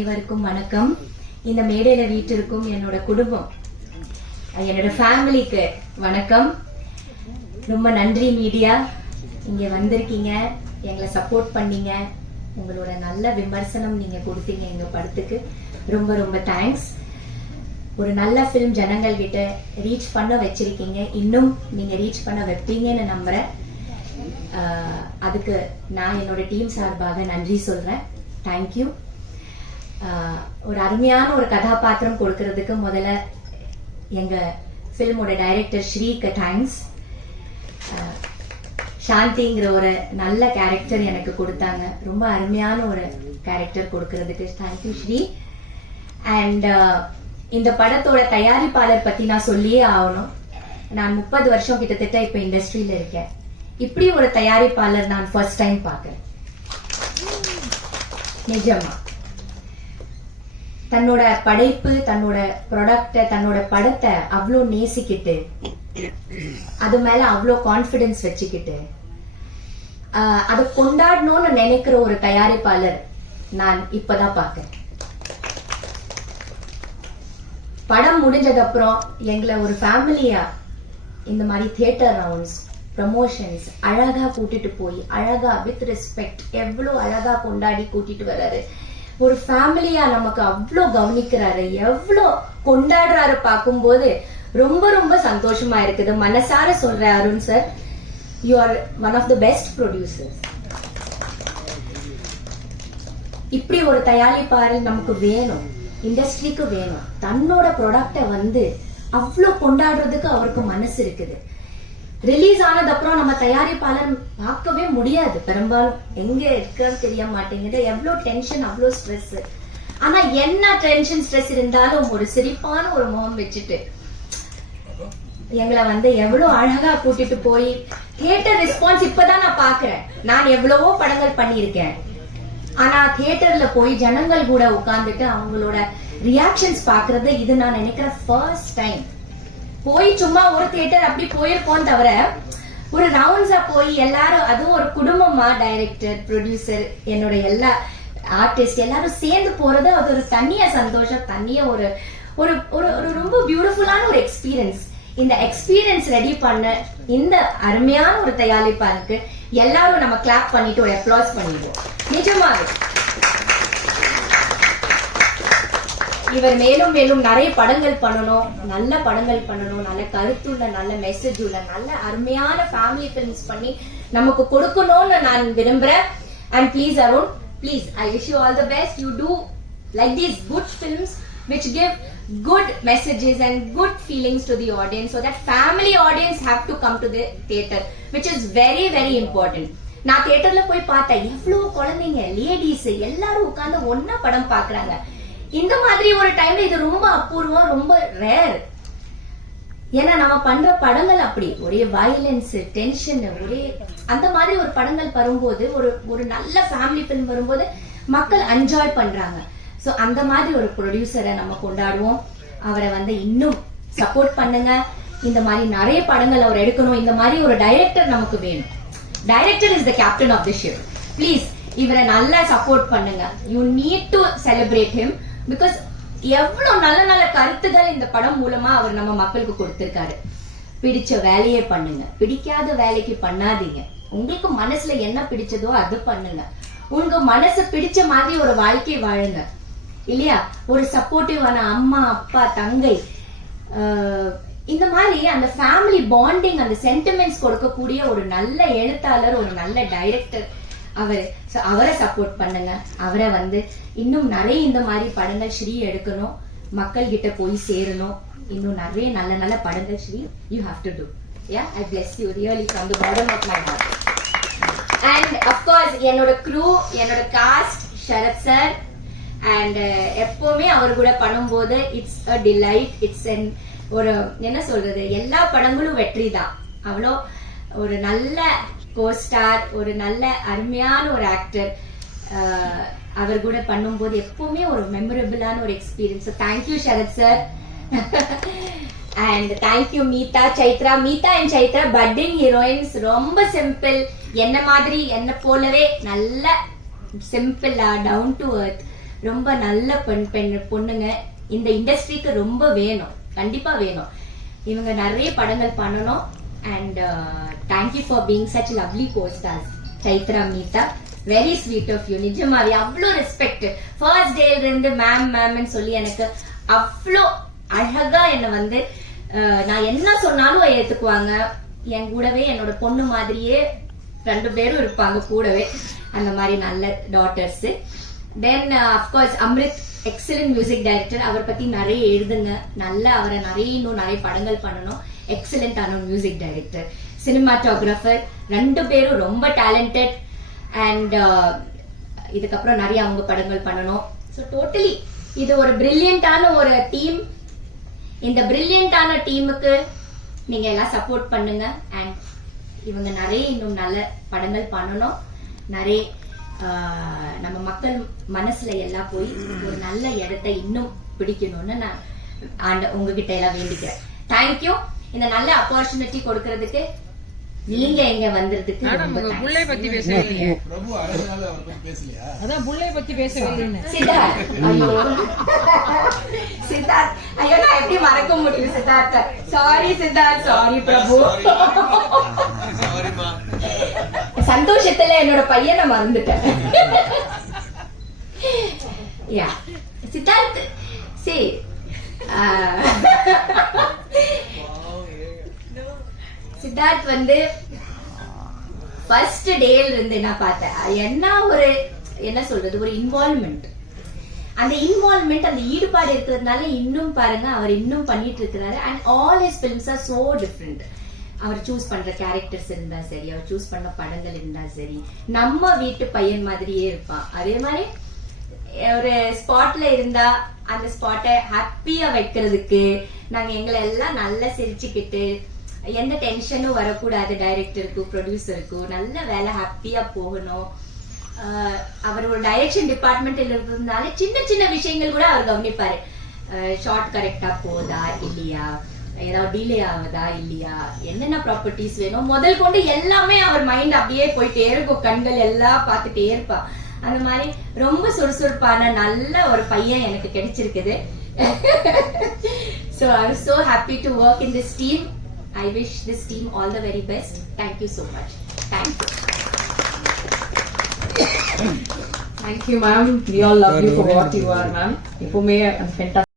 அனைவருக்கும் வணக்கம். இந்த மேடையில வீட்டிற்கும் என்னோட குடும்பம் என்னோட ஃபேமிலிக்கு வணக்கம். ரொம்ப நன்றி மீடியா. இங்க வந்திருக்கீங்க எங்களை சப்போர்ட் பண்ணீங்க. உங்களோட நல்ல விமர்சனம் நீங்க கொடுத்தீங்க எங்க படத்துக்கு. ரொம்ப ரொம்ப தேங்க்ஸ் ஒரு நல்ல ஃபிலிம் ஜனங்கள் கிட்ட ரீச் பண்ண வச்சிருக்கீங்க. இன்னும் நீங்க ரீச் பண்ண வைப்பீங்கன்னு நம்புறேன். அதுக்கு நான் என்னோட டீம் சார்பாக நன்றி சொல்றேன். தேங்க்யூ ஒரு அருமையான ஒரு கதாபாத்திரம் கொடுக்கறதுக்கு முதல்ல எங்க ஃபில்மோட டைரக்டர் ஸ்ரீக்கு தேங்க்ஸ் சாந்திங்கிற ஒரு நல்ல கேரக்டர் எனக்கு கொடுத்தாங்க. ரொம்ப அருமையான ஒரு கேரக்டர் கொடுக்கறதுக்கு. தேங்க்யூ ஸ்ரீ. அண்ட் இந்த படத்தோட தயாரிப்பாளர் பத்தி நான் சொல்லியே ஆகணும். நான் முப்பது வருஷம் கிட்டத்தட்ட இப்ப இண்டஸ்ட்ரியில இருக்கேன். இப்படி ஒரு தயாரிப்பாளர் நான் ஃபர்ஸ்ட் டைம் பார்க்குறேன். நிஜமா. தன்னோட படைப்பு தன்னோட ப்ராடக்ட தன்னோட படத்தை அவ்வளோ நேசிக்கிட்டு அது மேல அவ்வளோ கான்பிடன்ஸ் வச்சுக்கிட்டு அதை கொண்டாடணும்னு நினைக்கிற ஒரு தயாரிப்பாளர் நான் இப்பதான் பார்க்கறேன் படம் முடிஞ்சது அப்புறம் எங்களை ஒரு ஃபேமிலியா இந்த மாதிரி தியேட்டர் ரவுண்ட்ஸ் ப்ரமோஷன்ஸ் அழகா கூட்டிட்டு போய் அழகா வித் ரெஸ்பெக்ட் எவ்வளோ அழகா கொண்டாடி கூட்டிட்டு வர்றாரு. ஒரு ஃபேமிலியா நமக்கு அவ்வளோ கவனிக்கிறாரு எவ்வளோ கொண்டாடுறாரு பார்க்கும்போது ரொம்ப ரொம்ப சந்தோஷமா இருக்குது. மனசார சொல்ற Arun sir you are one of the best producer இப்படி ஒரு தயாரிப்பாளர் நமக்கு வேணும் இண்டஸ்ட்ரிக்கு வேணும். தன்னோட ப்ராடக்ட வந்து அவ்வளோ கொண்டாடுறதுக்கு அவருக்கு மனசு இருக்குது. ரிலீஸ் ஆனது அப்புறம் நம்ம தயாரிப்பாளர் பார்க்கவே முடியாது. பெரும்பாலும் எங்க இருக்கிறது தெரிய மாட்டேங்குது. எவ்வளோ டென்ஷன் அவ்வளோ ஸ்ட்ரெஸ் ஆனா என்ன டென்ஷன் ஸ்ட்ரெஸ் இருந்தாலும் ஒரு சிரிப்பான ஒரு முகம் வச்சுட்டு எங்களை வந்து எவ்வளவு அழகா கூட்டிட்டு போய் தியேட்டர் ரெஸ்பான்ஸ் இப்பதான் நான் பாக்குறேன் நான் எவ்வளவோ படங்கள் பண்ணியிருக்கேன். ஆனா தியேட்டர்ல போய் ஜனங்கள் கூட உட்கார்ந்துட்டு அவங்களோட ரியாக்ஷன்ஸ் பாக்குறது இது நான் நினைக்கிற ஃபர்ஸ்ட் டைம் போய் சும்மா ஒரு தியேட்டர் அப்படி போயிருக்கோம் தவிர ஒரு ரவுண்ட்ஸா போய் எல்லாரும் அதுவும் ஒரு குடும்பமா டைரக்டர் ப்ரொடியூசர் என்னோட எல்லா ஆர்டிஸ்ட் எல்லாரும் சேர்ந்து போறது அது ஒரு தனிய சந்தோஷம் தனிய ஒரு ஒரு ஒரு ஒரு ரொம்ப பியூட்டிஃபுல்லான ஒரு எக்ஸ்பீரியன்ஸ் இந்த எக்ஸ்பீரியன்ஸ் ரெடி பண்ண இந்த அருமையான ஒரு தயாரிப்பாருக்கு எல்லாரும் நம்ம கிளாப் பண்ணிட்டு ஒரு அப்ளாஸ் பண்ணிடுவோம். நிஜமாவே. இவர் மேலும் மேலும் நிறைய படங்கள் பண்ணணும். நல்ல படங்கள் பண்ணணும். நல்ல கருத்துள்ள நல்ல மெசேஜ் உள்ள நல்ல அருமையான ஃபேமிலி ஃபிலிம்ஸ் பண்ணி நமக்கு கொடுக்கணும்னு நான் விரும்புறேன். And please Arun please I wish you all the best you too like these good films which give good messages and good feelings to the audience so that family audience have to come to the theater which is very very important. நான் தியேட்டர்ல போய் பார்த்தேன். எவ்வளவு குழந்தைங்க ladies எல்லாரும் உட்கார்ந்து ஒன்னா படம் பாக்குறாங்க இந்த மாதிரி ஒரு டைம்ல இது ரொம்ப அபூர்வம் ரொம்ப ரேர் ஏன்னா நம்ம பண்ற படங்கள் அப்படி. ஒரே வயலன்ஸ் டென்ஷன் ஒரே அந்த மாதிரி ஒரு படங்கள் வரும்போது ஒரு ஒரு நல்ல ஃபேமிலி ஃபிலிம் வரும்போது மக்கள் என்ஜாய் பண்றாங்க. ஸோ அந்த மாதிரி ஒரு ப்ரொடியூசரை நம்ம கொண்டாடுவோம். அவரை வந்து இன்னும் சப்போர்ட் பண்ணுங்க. இந்த மாதிரி நிறைய படங்கள் அவர் எடுக்கணும். இந்த மாதிரி ஒரு டைரக்டர் நமக்கு வேணும். Director is the captain of the ship please இவரை நல்லா சப்போர்ட் பண்ணுங்க. You need to celebrate him because எவ்வளவு நல்ல நல்ல கருத்துகள் இந்த படம் மூலமா அவர் நம்ம மக்களுக்கு கொடுத்திருக்காரு. பிடிச்ச வேலையை பண்ணுங்க. பிடிக்காத வேலைக்கு பண்ணாதீங்க. உங்களுக்கு மனசுல என்ன பிடிச்சதோ அது பண்ணுங்க. உங்க மனசு பிடிச்ச மாதிரி ஒரு வாழ்க்கை வாழுங்க. இல்லையா? ஒரு சப்போர்ட்டிவான அம்மா அப்பா தங்கை ஆஹ், இந்த மாதிரி அந்த ஃபேமிலி பாண்டிங் அந்த சென்டிமெண்ட்ஸ் கொடுக்கக்கூடிய ஒரு நல்ல எழுத்தாளர் ஒரு நல்ல டைரக்டர் அவர் ஸோ அவரை சப்போர்ட் பண்ணுங்க. அவரை வந்து இன்னும் நிறைய இந்த மாதிரி படங்கள் ஸ்ரீ எடுக்கணும். மக்கள் கிட்ட போய் சேரணும். இன்னும் நிறைய நல்ல நல்ல படங்கள் Sri you have to do ya I bless you really from the bottom of my heart and of course என்னோட க்ரூ என்னோட காஸ்ட் ஷரத் சார் அண்ட் எப்பவுமே அவர் கூட பண்ணும்போது இட்ஸ் அ டிலைட் இட்ஸ் என் ஒரு என்ன சொல்றது? எல்லா படங்களும் வெற்றி தான் அவ்வளோ ஒரு நல்ல கோஸ்டார் ஒரு நல்ல அருமையான ஒரு ஆக்டர் அவர் கூட பண்ணும்போது எப்பவுமே ஒரு மெமரபிளான ஒரு experience thank you Sarath sir and thank you Meetha Chaitra Meetha and Chaitra putting heroines ரொம்ப சிம்பிள் என்ன மாதிரி என்ன போலவே நல்ல சிம்பிளா டவுன் டு அர்த் ரொம்ப நல்ல பெண் பெண் பொண்ணுங்க. இந்த இண்டஸ்ட்ரிக்கு ரொம்ப வேணும். கண்டிப்பா வேணும். இவங்க நிறைய படங்கள் பண்ணணும். And thank you for being such lovely costars Chaitra Meetha very sweet of you நிஜமாவே அவ்வளோ ரெஸ்பெக்ட் ஃபர்ஸ்ட் டேல இருந்து மேம் மேம்னு சொல்லி எனக்கு அவ்வளோ அழகா என்னை வந்து நான் என்ன சொன்னாலும் ஏத்துக்குவாங்க. என் கூடவே என்னோட பொண்ணு மாதிரியே ரெண்டு பேரும் இருப்பாங்க கூடவே. அந்த மாதிரி நல்ல daughters then of course Amrit excellent music director அவரை பத்தி நிறைய எழுதுங்க. நல்ல அவரை நிறைய இன்னும் நிறைய படங்கள் பண்ணணும். எக்ஸலண்டான மியூசிக் டைரக்டர் சினிமாட்டோகிராஃபர் ரெண்டு பேரும் ரொம்ப டேலண்டட் அண்ட் uh, இதுக்கப்புறம் நிறைய அவங்க படங்கள் பண்ணணும். ஸோ டோட்டலி இது ஒரு பிரில்லியண்டான ஒரு டீம் இந்த பிரில்லியண்டான டீமுக்கு நீங்க எல்லாம் சப்போர்ட் பண்ணுங்க. அண்ட் இவங்க நிறைய இன்னும் நல்ல படங்கள் பண்ணணும். நிறைய uh, நம்ம மக்கள் மனசுல எல்லாம் போய் ஒரு நல்ல இடத்தை இன்னும் பிடிக்கணும்னு நான் ஆண்ட உங்ககிட்ட எல்லாம் வேண்டிக்கிறேன். தேங்க்யூ இந்த நல்ல ஆப்பர்ச்சுனிட்டி கொடுக்கறதுக்கு நீங்க இங்க வந்ததுக்கு மேடம் உங்க. புள்ளை பத்தி பேசவே இல்லையே பிரபு அரைஞ்ச நாள் அவரை பத்தி பேசலையா? அதான் புள்ளை பத்தி பேசவே இல்லைன்னு சித்தார்த் ஐயோ. சித்தார்த் ஐயோ நான் எப்படி மறக்க முடியும் Siddhartha. Sorry Siddharth sorry Prabhu. சந்தோஷத்துல என்னோட பையனை மறந்துட்டேன். யா சித்தார்த் சி சித்தார்த் வந்து ஃபர்ஸ்ட் டேல இருந்து என்ன பார்த்தேன். அது என்ன ஒரு என்ன சொல்றது ஒரு இன்வால்மெண்ட் அந்த இன்வால்மெண்ட் அந்த ஈடுபாடு இருக்கிறதுனால இன்னும் பாருங்க அவர் இன்னும் பண்ணிட்டு இருக்கிறாரு. And all his films are so different our choose பண்ற கேரக்டர்ஸ் இருந்தா சரி அவர் சூஸ் பண்ண படங்கள் இருந்தா சரி நம்ம வீட்டு பையன் மாதிரியே இருப்பான். அதே மாதிரி ஒரு ஸ்பாட்ல இருந்தா அந்த ஸ்பாட்டை ஹாப்பியா வைக்கிறதுக்கு நாங்க எங்களை எல்லாம் நல்லா சிரிச்சுக்கிட்டு எந்த டென்ஷனும் வரக்கூடாது டைரக்டருக்கும் ப்ரொடியூசருக்கும் நல்ல வேலை ஹாப்பியா போகணும். அவர் ஒரு டைரக்ஷன் டிபார்ட்மெண்ட்ல இருக்கிறதுனால சின்ன சின்ன விஷயங்கள் கூட அவர் கவனிப்பாரு. ஷார்ட் கரெக்டா போதா இல்லையா? ஏதாவது டிலே ஆகுதா இல்லையா? என்னென்ன ப்ராப்பர்ட்டிஸ் வேணும்? முதல் கொண்டு எல்லாமே அவர் மைண்ட் அப்படியே போயிட்டே இருக்கும். கண்கள் எல்லாம் பார்த்துட்டே இருப்பா. அந்த மாதிரி ரொம்ப சுறுசுறுப்பான நல்ல ஒரு பையன் எனக்கு கிடைச்சிருக்குது. So I so happy to work in this team I wish this team all the very best. Thank you so much. Thank you. Thank you, ma'am. We all love you for what you are, ma'am. எப்பவுமே fantastic